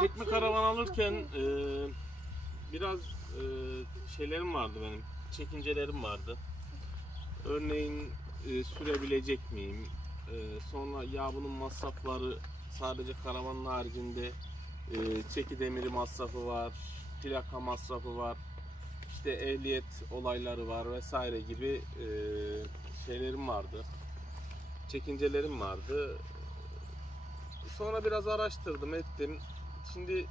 Çekme karavan alırken biraz şeylerim vardı benim, çekincelerim vardı. Örneğin sürebilecek miyim? Sonra ya bunun masrafları sadece karavanın haricinde çeki demiri masrafı var, plaka masrafı var, işte ehliyet olayları var vesaire gibi şeylerim vardı, çekincelerim vardı. Sonra biraz araştırdım, ettim. Şimdi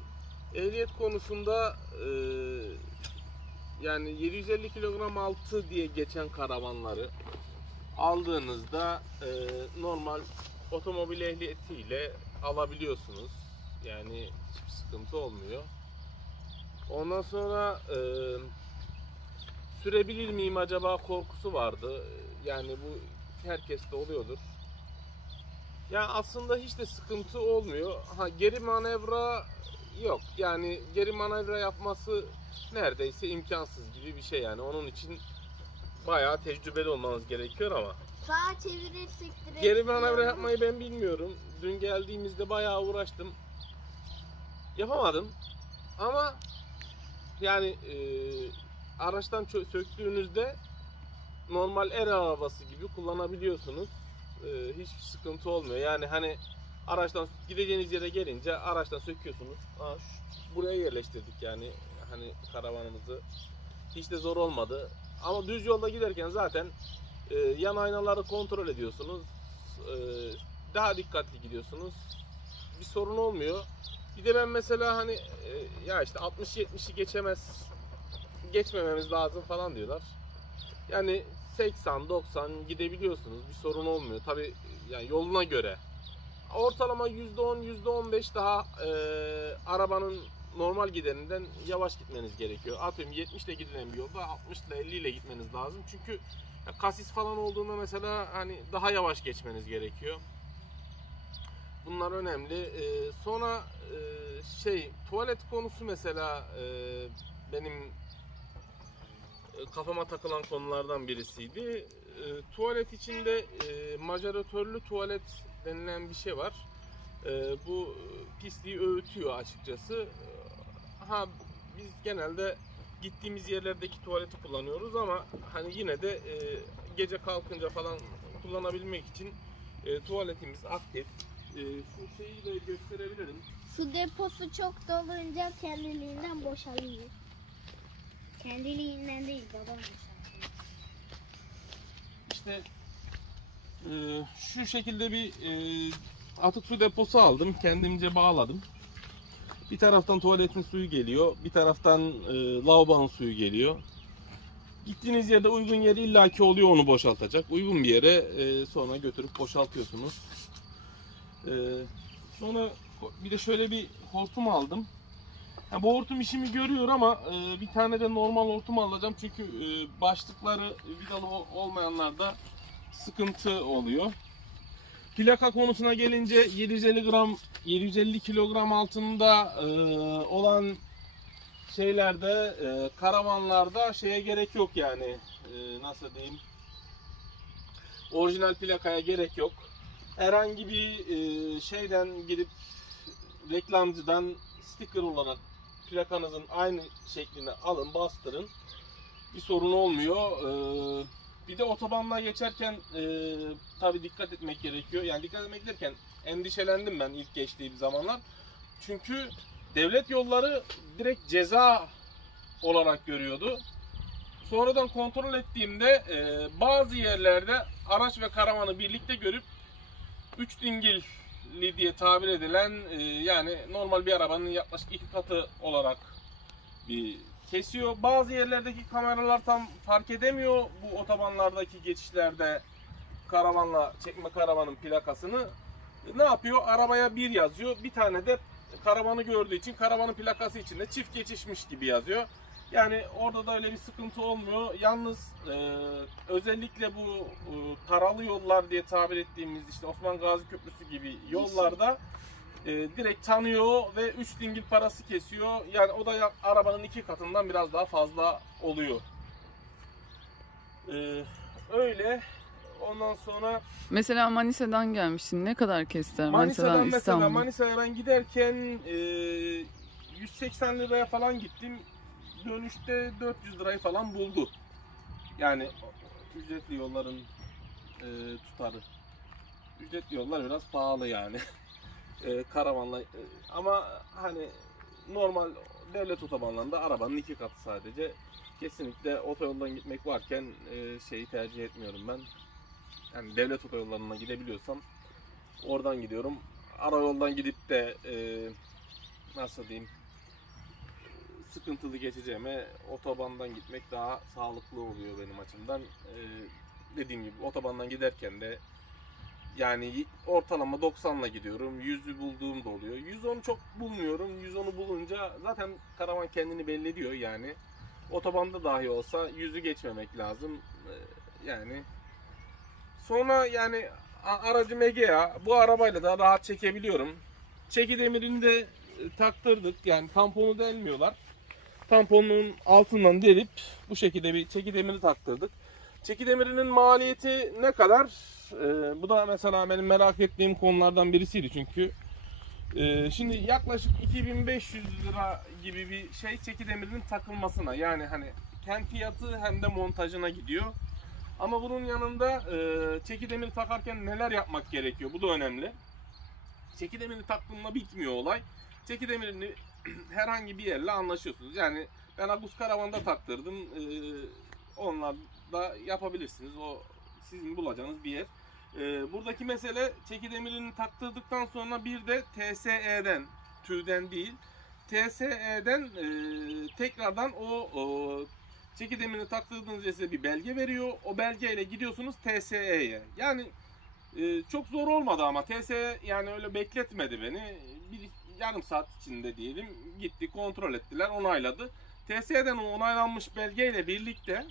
ehliyet konusunda yani 750 kilogram altı diye geçen karavanları aldığınızda normal otomobil ehliyetiyle alabiliyorsunuz. Yani hiçbir sıkıntı olmuyor. Ondan sonra sürebilir miyim acaba korkusu vardı. Yani bu herkeste oluyordur. Yani aslında hiç de sıkıntı olmuyor. Geri manevra yok. Yani geri manevra yapması neredeyse imkansız gibi bir şey yani. Onun için bayağı tecrübeli olmanız gerekiyor ama. Sağa çevirirsek direkt. Geri manevra yapmayı ben bilmiyorum. Dün geldiğimizde bayağı uğraştım. Yapamadım. Ama yani araçtan söktüğünüzde normal el arabası gibi kullanabiliyorsunuz. Hiçbir sıkıntı olmuyor. Yani hani araçtan gideceğiniz yere gelince araçtan söküyorsunuz. Buraya yerleştirdik yani hani karavanımızı. Hiç de zor olmadı. Ama düz yolda giderken zaten yan aynaları kontrol ediyorsunuz. Daha dikkatli gidiyorsunuz. Bir sorun olmuyor. Bir de ben mesela hani ya işte 60-70'i geçmememiz lazım falan diyorlar. Yani 80-90 gidebiliyorsunuz. Bir sorun olmuyor. Tabii yani yoluna göre. Ortalama %10, %15 daha arabanın normal gideninden yavaş gitmeniz gerekiyor. Atıyorum 70 ile gidilen bir yolda 60 ile 50 ile gitmeniz lazım. Çünkü kasis falan olduğunda mesela hani daha yavaş geçmeniz gerekiyor. Bunlar önemli. Sonra tuvalet konusu mesela benim kafama takılan konulardan birisiydi. Tuvalet içinde majoratörlü tuvalet denilen bir şey var. Bu pisliği öğütüyor açıkçası. Biz genelde gittiğimiz yerlerdeki tuvaleti kullanıyoruz ama hani yine de gece kalkınca falan kullanabilmek için tuvaletimiz aktif. Şu şeyi de gösterebilirim. Su deposu çok dolunca kendiliğinden boşalıyor. Kendiliğinden değil, babam boşalıyor. İşte şu şekilde bir atık su deposu aldım. Kendimce bağladım. Bir taraftan tuvaletin suyu geliyor. Bir taraftan lavabonun suyu geliyor. Gittiğiniz yerde uygun yeri illaki oluyor onu boşaltacak. Uygun bir yere sonra götürüp boşaltıyorsunuz. Sonra bir de şöyle bir hortum aldım. Bu hortum işimi görüyor ama bir tane de normal hortum alacağım. Çünkü başlıkları vidalı olmayanlarda sıkıntı oluyor. Plaka konusuna gelince 750 kilogram altında olan şeylerde, karavanlarda şeye gerek yok yani. Nasıl diyeyim? Orijinal plakaya gerek yok. Herhangi bir şeyden gidip reklamcıdan sticker olarak plakanızın aynı şeklini alın, bastırın. Bir sorun olmuyor. Bir de otobanla geçerken tabii dikkat etmek gerekiyor. Yani dikkat etmek derken endişelendim ben ilk geçtiğim zamanlar. Çünkü devlet yolları direkt ceza olarak görüyordu. Sonradan kontrol ettiğimde bazı yerlerde araç ve karavanı birlikte görüp 3 dingilli diye tabir edilen yani normal bir arabanın yaklaşık 2 katı olarak bir kesiyor. Bazı yerlerdeki kameralar tam fark edemiyor bu otobanlardaki geçişlerde çekme karavanın plakasını. Ne yapıyor? Arabaya 1 yazıyor. Bir tane de karavanı gördüğü için karavanın plakası içinde çift geçişmiş gibi yazıyor. Yani orada da öyle bir sıkıntı olmuyor. Yalnız özellikle bu taralı yollar diye tabir ettiğimiz işte Osman Gazi Köprüsü gibi yollarda direkt tanıyor ve 3 dingil parası kesiyor. Yani o da arabanın 2 katından biraz daha fazla oluyor. Öyle. Ondan sonra Mesela Manisa'dan gelmişsin. Ne kadar kestiler? Manisa'dan mesela İstanbul'a. Manisa'ya ben giderken 180 liraya falan gittim. Dönüşte 400 lirayı falan buldu. Yani ücretli yolların tutarı. Ücretli yollar biraz pahalı yani. Karavanla ama hani normal devlet otobanlarında arabanın 2 katı sadece. Kesinlikle otoyoldan gitmek varken şeyi tercih etmiyorum ben. Yani devlet otoyollarına gidebiliyorsam oradan gidiyorum. Ara yoldan gidip de nasıl diyeyim, sıkıntılı geçeceğime otobandan gitmek daha sağlıklı oluyor benim açımdan. Dediğim gibi otobandan giderken de yani ortalama 90'la gidiyorum. 100'ü bulduğum da oluyor. 110'u çok bulmuyorum. 110'u bulunca zaten karavan kendini belli ediyor yani. Otobanda dahi olsa 100'ü geçmemek lazım. Yani sonra yani aracım Egea. Bu arabayla da rahat çekebiliyorum. Çeki demirini de taktırdık. Yani tamponu delmiyorlar. Tamponun altından delip bu şekilde bir çeki demiri taktırdık. Çeki demirinin maliyeti ne kadar? Bu da mesela benim merak ettiğim konulardan birisiydi çünkü. Şimdi yaklaşık 2500 lira gibi bir şey çeki demirinin takılmasına, yani hani hem fiyatı hem de montajına gidiyor. Ama bunun yanında çeki demiri takarken neler yapmak gerekiyor? Bu da önemli. Çeki demiri taktığında bitmiyor olay. Çeki demirini herhangi bir yerle anlaşıyorsunuz. Yani ben Agus Karavan'da taktırdım. Onlar da yapabilirsiniz. O sizin bulacağınız bir yer. Buradaki mesele çeki demirini taktırdıktan sonra bir de TSE'den, TÜ'den değil, TSE'den tekrardan o çeki demirini taktırdığınız yere size bir belge veriyor. O belgeyle gidiyorsunuz TSE'ye. Yani çok zor olmadı ama TSE yani öyle bekletmedi beni. Bir yarım saat içinde diyelim gitti, kontrol ettiler, onayladı. TSE'den o onaylanmış belgeyle birlikte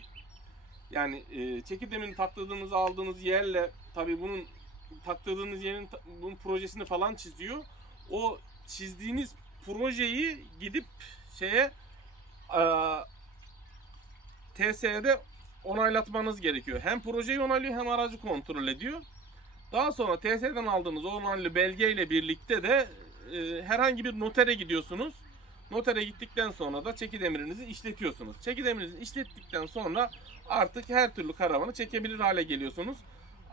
yani çeki demirini taktırdığınız aldığınız yerle tabii bunun taktırdığınız yerin bunun projesini falan çiziyor. O çizdiğiniz projeyi gidip şeye TSE'de onaylatmanız gerekiyor. Hem projeyi onaylıyor hem aracı kontrol ediyor. Daha sonra TSE'den aldığınız o onaylı belgeyle birlikte de herhangi bir notere gidiyorsunuz. Notere gittikten sonra da çeki demirinizi işletiyorsunuz. Çeki demirinizi işlettikten sonra artık her türlü karavanı çekebilir hale geliyorsunuz.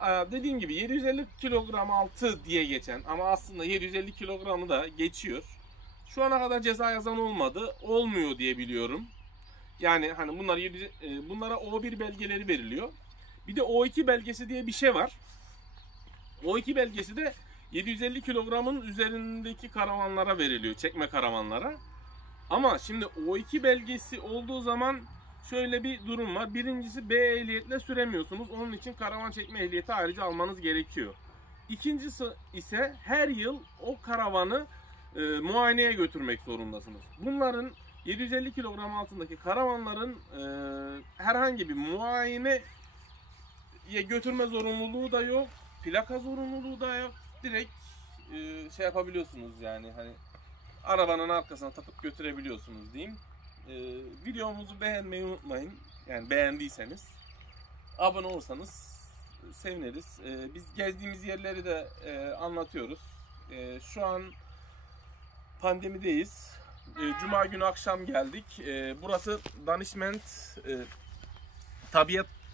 Dediğim gibi 750 kilogram altı diye geçen ama aslında 750 kilogramı da geçiyor. Şu ana kadar ceza yazan olmadı. Olmuyor diye biliyorum. Yani hani bunlara O1 belgeleri veriliyor. Bir de O2 belgesi diye bir şey var. O2 belgesi de 750 kilogramın üzerindeki karavanlara veriliyor. Çekme karavanlara. Ama şimdi O2 belgesi olduğu zaman şöyle bir durum var. Birincisi B ehliyetle süremiyorsunuz. Onun için karavan çekme ehliyeti ayrıca almanız gerekiyor. İkincisi ise her yıl o karavanı muayeneye götürmek zorundasınız. Bunların 750 kilogram altındaki karavanların herhangi bir muayeneye götürme zorunluluğu da yok. Plaka zorunluluğu da yok. Direkt şey yapabiliyorsunuz yani hani arabanın arkasına takıp götürebiliyorsunuz diyeyim. Videomuzu beğenmeyi unutmayın. Yani beğendiyseniz abone olursanız seviniriz. Biz gezdiğimiz yerleri de anlatıyoruz. Şu an pandemideyiz. Cuma günü akşam geldik. Burası Danişment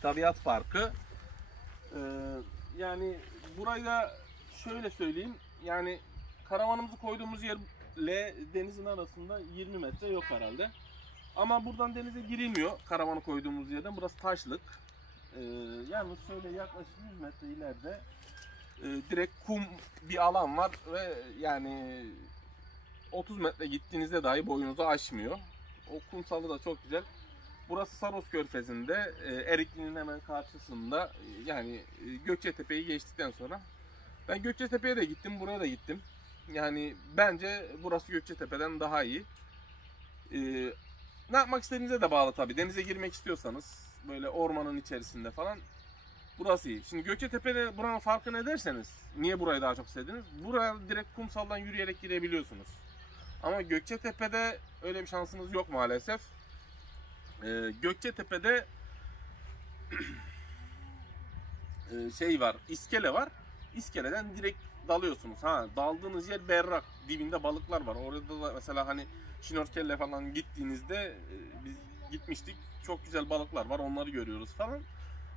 Tabiat Parkı. Yani burayı da şöyle söyleyeyim. Yani karavanımızı koyduğumuz yerle denizin arasında 20 metre yok herhalde. Ama buradan denize girilmiyor karavanı koyduğumuz yerden. Burası taşlık. Yalnız şöyle yaklaşık 100 metre ileride direkt kum bir alan var ve yani 30 metre gittiğinizde dahi boyunuzu aşmıyor. O kumsalı da çok güzel. Burası Saros Körfezi'nde, Erikli'nin hemen karşısında. Yani Gökçetepe'yi geçtikten sonra. Ben Gökçetepe'ye de gittim, buraya da gittim. Yani bence burası Gökçetepe'den daha iyi. Ne yapmak istediğinize de bağlı tabii. Denize girmek istiyorsanız, böyle ormanın içerisinde falan, burası iyi. Şimdi Gökçetepe'de buranın farkı ne derseniz, niye burayı daha çok sevdiniz? Buraya direkt kumsaldan yürüyerek girebiliyorsunuz. Ama Gökçetepe'de öyle bir şansınız yok maalesef. Gökçetepe'de şey var, iskele var. İskeleden direkt dalıyorsunuz. Ha, daldığınız yer berrak. Dibinde balıklar var. Orada da mesela hani şnorkelle falan gittiğinizde biz gitmiştik. Çok güzel balıklar var. Onları görüyoruz falan.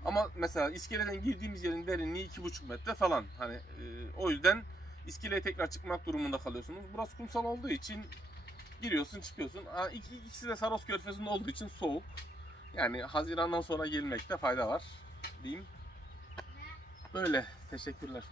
Ama mesela iskeleden girdiğimiz yerin derinliği 2,5 metre falan. Hani o yüzden iskeleye tekrar çıkmak durumunda kalıyorsunuz. Burası kumsal olduğu için giriyorsun, çıkıyorsun. İkisi de Saros Körfezi'nde olduğu için soğuk. Yani Haziran'dan sonra gelmekte fayda var diyeyim. Böyle. Teşekkürler.